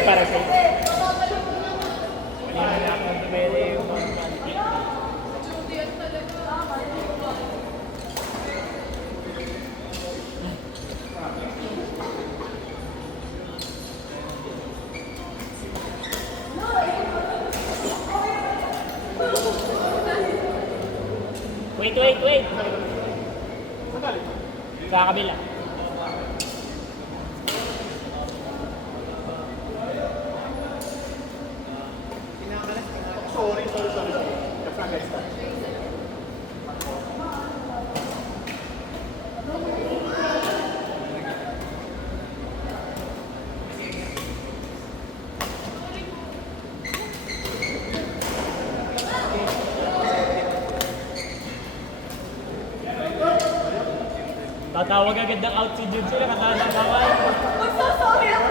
para sa iyo. Kanina na ako nagpapere yung mga Wait. Sa kabila. Sorry. That's not nice stuff. Tatawag agad ng out si Jude sila, katatawag. Magsasorry ako!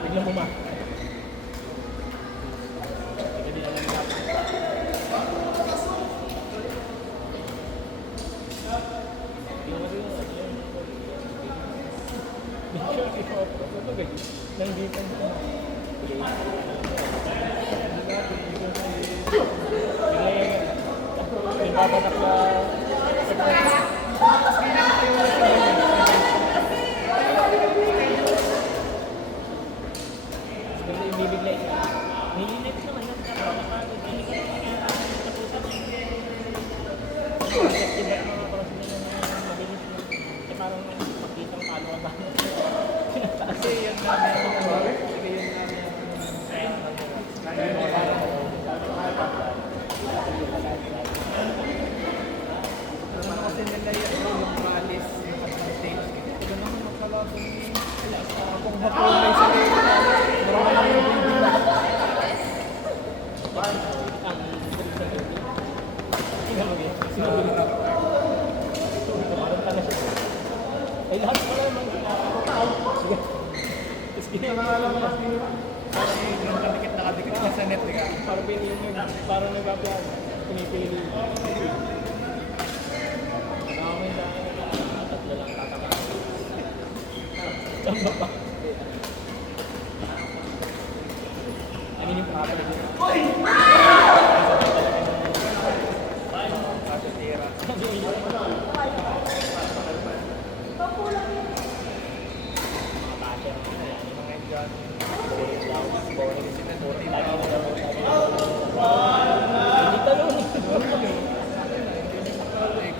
Biglang buma. Nandito papatak na bibigay. Nililit naman yung kapapagod. Parang magkitang talo ka ba? Kasi yun kasi nila yung maalis yung stage. Ito naman magkalato kung hapon may sarili marami yung building na sinabi parang tala siya ay lahat pala naman sige tapos ginagalang mas parang yung nakadikit ka sa net parang pinili yung parang nagpaplaan pinipili nyo tatlo lang tatama samba pa I mean yung pakapala dito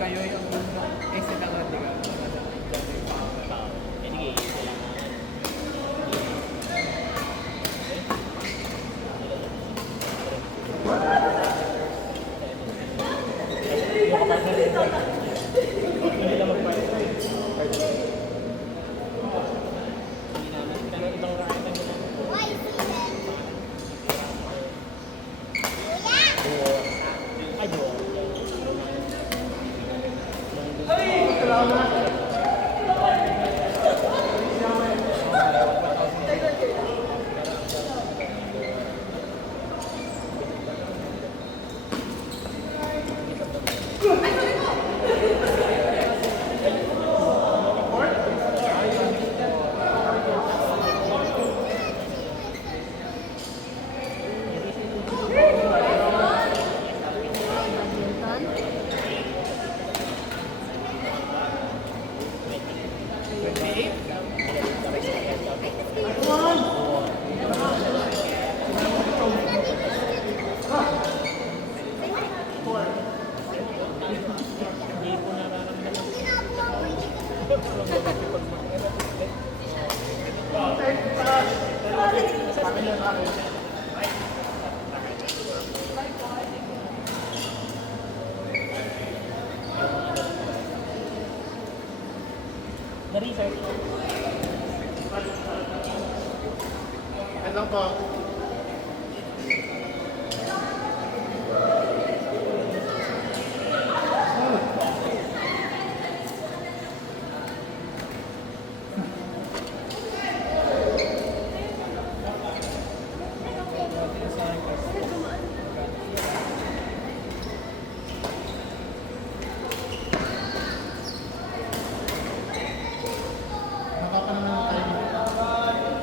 kayo yung sila nga diga Na-research. Ito po. Nakakanaman tayo.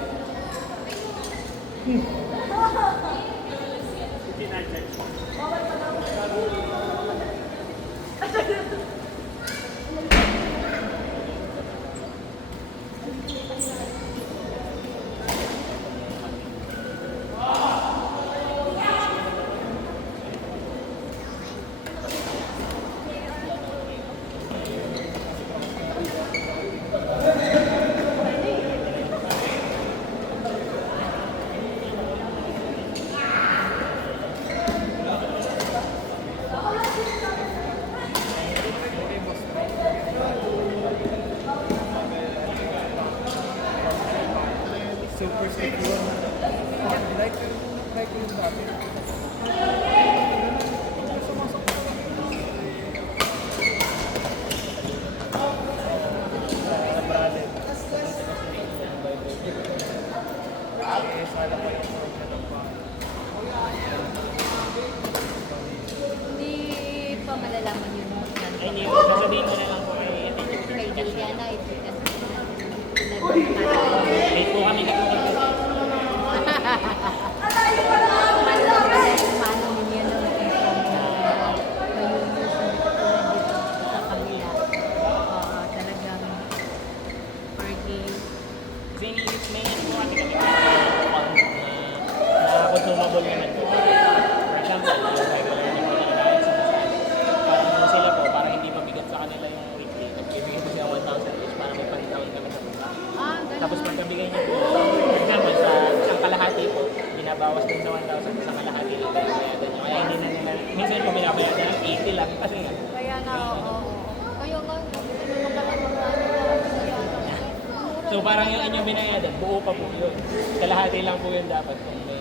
Super secure. Like yung dati. Sa brother. Eh, sana pa yung problem pa. Hindi pa malalaman yun. Ay, hindi ko. Sasabihin mo na lang po eh. Kay Juliana, ito kasi Late po kami nag-uwi. paano ninyo na mag-inform na mayroon yung hindi katulad dito sa kabila. Talagang per game. Kasi may ano po kasi kami na consumable naman po. For example, yung regular na po na kailangan sa parang sila po, para hindi mabigat sa kanila yung weekly. Nagbibigay po siya 1,000 each para may pan-down kami sa baba. Ganun. Tapos pagkabigay niyo po, for example, sa ang kalahati po, binabawas din sa 1,000 sa kalahati na binabayadan niyo. Kaya hindi na nila, minsan po binabayadan ng 80 lang kasi nga. Kaya nga, oo. Kaya nga, So parang yung inyong binayadan, buo pa po yun. Kalahati lang po yun dapat kung may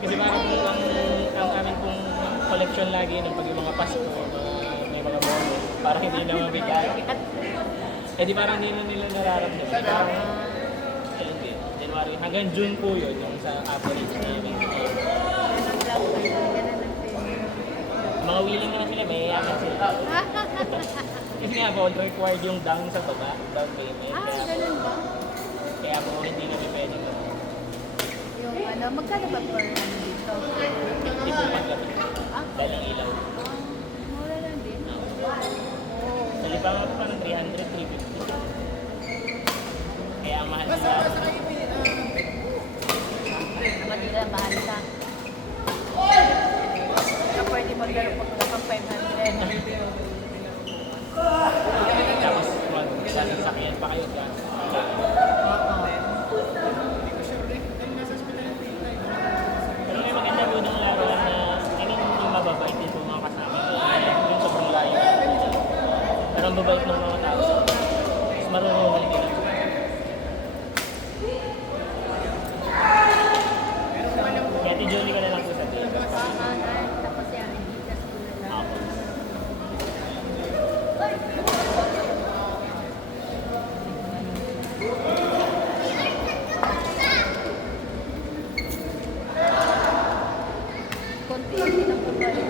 kasi parang po ang amin pong collection lagi ng pag yung mga Pasko, may mga bonus, parang hindi na mabigat. Eh di parang hindi na nila nararamdaman. Parang, hindi. January, hanggang June po yun, yung sa average namin. Mga willing naman sila, may yaman sila. Kasi nga po, required yung down sa baba, down payment. Ganun ba? Kaya po hindi kami pwedeng Yung magkano ba per dito? hindi po paggabi. Dahil ang ilaw. Mura lang din. Sa Libangan po parang 300, 350. Kaya ang mahal nila. Manila, mahal ka. Kaya pwede maglaro pag kapag 500. Tapos sasakyan pa kayo dyan. Pero may maganda po ng laruan na yung mababait din po mga kasama. Yung sobrang layo. Pero ang babait ng mga tao. Mas marunong din. Kaya tijoli ka na lang po sa day. Tapos yan, i-discuss ko na lang. Ako. Konti din ang pabalik.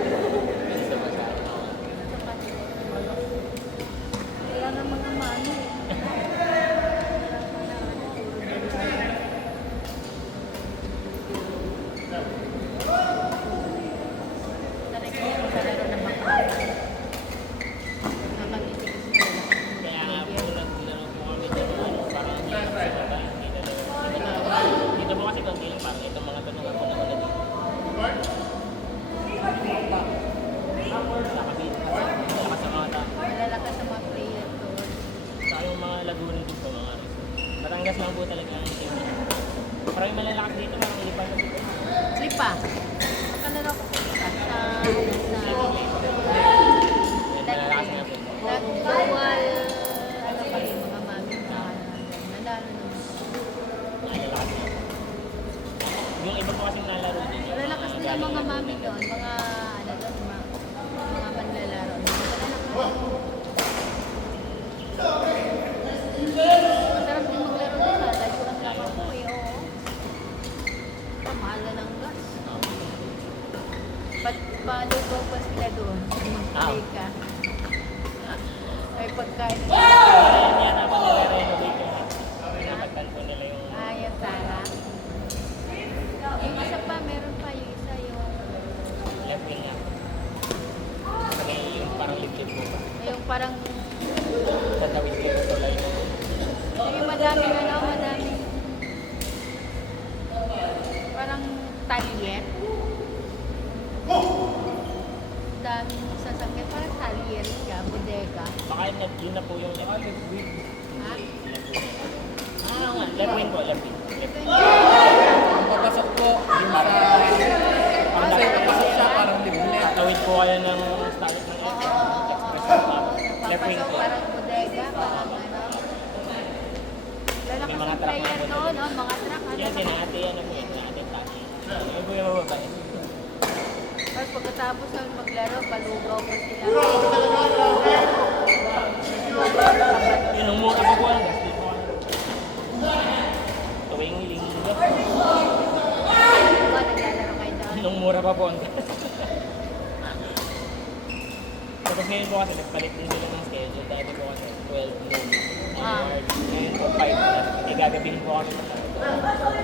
Kasi sa masyado. Kaya lang po talaga ang team. Parang malalakas dito, mga iba na dito. Lipa. Magkalaro ko sa Malalakas nga po. nag-dual, ano pa rin, mga mami na nanalo naman. Malalakas nga. Yung iba po kasing nalaro din. Yung Lalakas nila mga mami doon, mga ano doon, mga manlalaro. Masarap din maglaro doon ha, dahil kurang lang ako eh, oo. Mahal na ng gas. Palugaw pa sila doon, mag-play ka. May pagkain. Kaya yan naman nire-renovate yung pinapagtan po nila yung Yung Tara. Yung isa pa, meron pa yung isa yung left wing nga. Kasi yung parang liquid po ba? yung parang Sa tawid kayo sa tulay mo. yung madaming ano, madaming parang talier. Daming sasakyan, parang talier siya, bodega. Baka yun na po yung left wing. Ha? Ah, nga. Left wing po, left wing. Ito yung Ang papasok po, yung sa... Ang Kasi papasok siya parang libre. tawid po kayo ng start ng express. Left wing napapasok, po. parang bodega, parang ano. Lalakas May mga ang truck player na po doon, oh, mga truck. Yan sinati, ano po yun, sinati tayo. Ayun po yung mababay. Tapos pagkatapos namin maglaro, palugaw pa sila. Yun, ang mura pa po ang gas. Di po ano. Tuwing linggo. Diba, naglalaro kayo doon? Nung mura pa po ang gas. Tapos ngayon po kasi nagpalit din sila ng schedule. Dati po kasi 12 noon. Onward. Ngayon po 5 na. Igagabihin po kami sa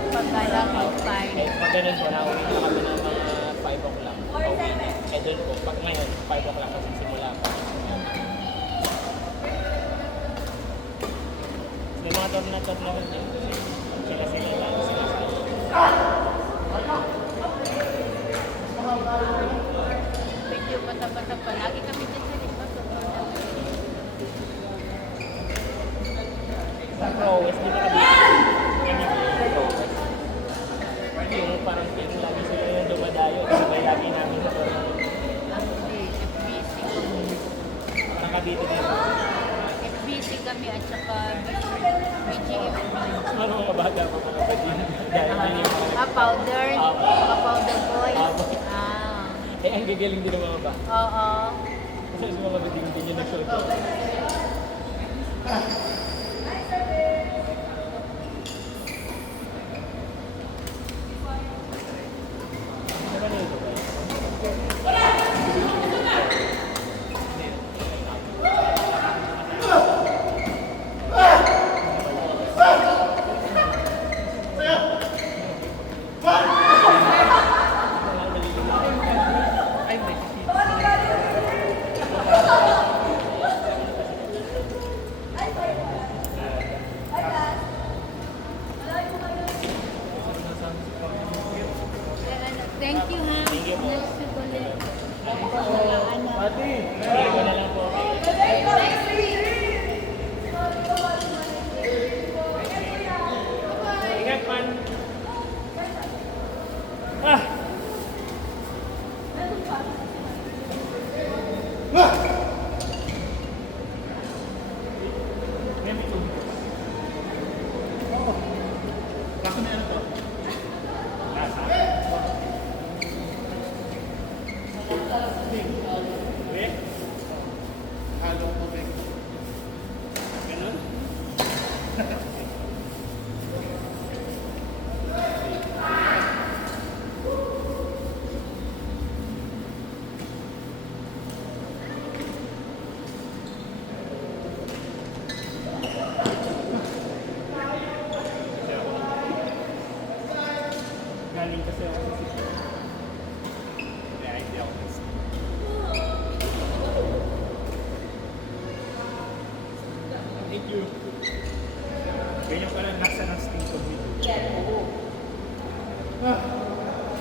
Pagkala ko, fine. Eh, pag ganun po, nauwi na kami ng mga 5 o'clock. Pauwi na. Eh doon po, pag ngayon, 5 o'clock kasi simula pa. May mga tornator naman din. Sila lang. Medyo bata-bata pa. Lagi kami dyan sa likod. Sa Crowes, di ba kami? Yan yung Crowes. Yung parang ping lagi sila yung dumadayo. Sabay lagi namin sa tournament. Hindi, FBC kami. Parang kabito din. FBC kami at saka BGF. Ano mga bata pa mga pwede. Dahil yun yung mga Powder? Mga powder boys? Apo. Ah. Eh, ang gagaling din ng mga ba? Oo. Kasi sa mga bading din yun nag-show. Ano ba nito ba? Ay, may sisip. Thank you ha. Thank you po. Nice to collect. Ano? Pati! Sige ko na lang po. Ingat man. Ah! Kaso na ano to? Halo po rin. Ganun? Galing kasi ako sa city. Kaya hindi ako sa city. Thank you. Ganyan pala nasa ng sting committee. Ah,